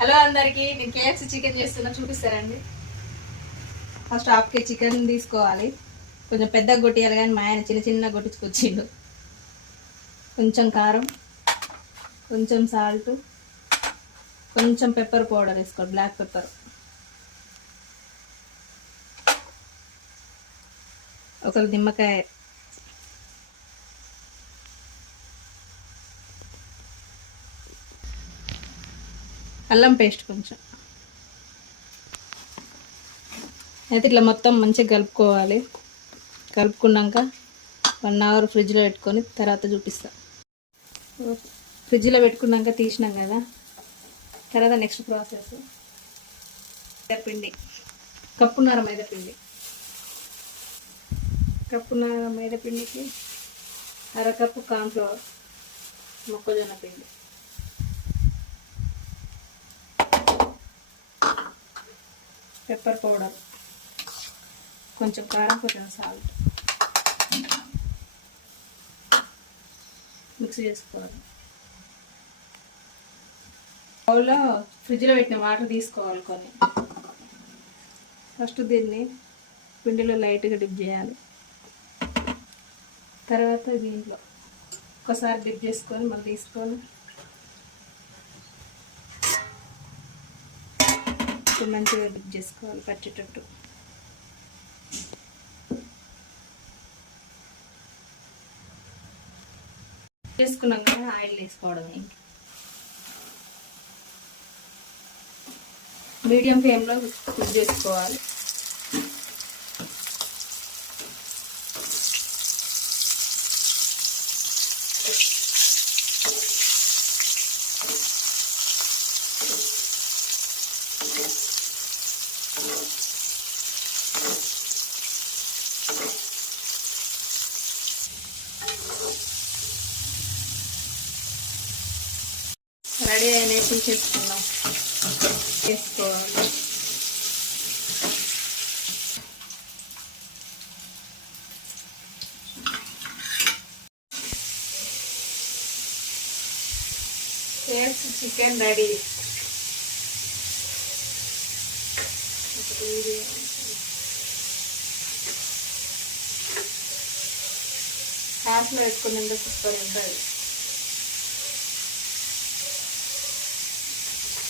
Hello అందరికి, నేను KFC chicken చేస్తున్నా, చూపిస్తారండి. ఫస్ట్ హాఫ్ కేజీ చికెన్ తీసుకోవాలి. కొంచెం పెద్దగా కొట్టియాలి, కానీ మా ఆయన చిన్న చిన్న కొట్టించుకొచ్చిండు. కొంచెం కారం, కొంచెం సాల్ట్, కొంచెం పెప్పర్ పౌడర్ వేసుకోండి, బ్లాక్ పెప్పర్. ఒక నిమ్మకాయ, అల్లం పేస్ట్ కొంచెం. అయితే ఇట్లా మొత్తం మంచిగా కలుపుకోవాలి. కలుపుకున్నాక 1 అవర్ ఫ్రిడ్జ్లో పెట్టుకొని తర్వాత చూపిస్తా. ఫ్రిడ్జ్లో పెట్టుకున్నాక తీసినాం కదా, తర్వాత నెక్స్ట్ ప్రాసెస్ మైదాపిండి, కప్పున్నర మైదాపిండి. కప్పున్నర మైదాపిండికి అరకప్పు కార్న్ఫ్లవర్, మొక్కజొన్న పిండి, పెప్పర్ పౌడర్, కొంచెం కారం, కొంచెం సాల్ట్ మిక్స్ చేసుకోవాలి. బౌల్లో ఫ్రిడ్జ్లో పెట్టిన వాటర్ తీసుకోవాలి కొన్ని. ఫస్ట్ దీన్ని పిండిలో లైట్గా డిప్ చేయాలి. తర్వాత దీంట్లో ఒకసారి డిప్ చేసుకొని మళ్ళీ తీసుకొని మంచిగా డిప్ చేసుకోవాలి పచ్చేటట్టు. చేసుకున్నాం కదా, ఆయిల్ వేసుకోవడం. మీడియం ఫ్లేమ్లో కుక్ చేసుకోవాలి. రెడీ అయినాయి, తీసేసుకున్నాం. వేసుకోవాలి. KFC chicken ready. హాస్లో పెట్టుకుని సూపర్ ఉంటుంది.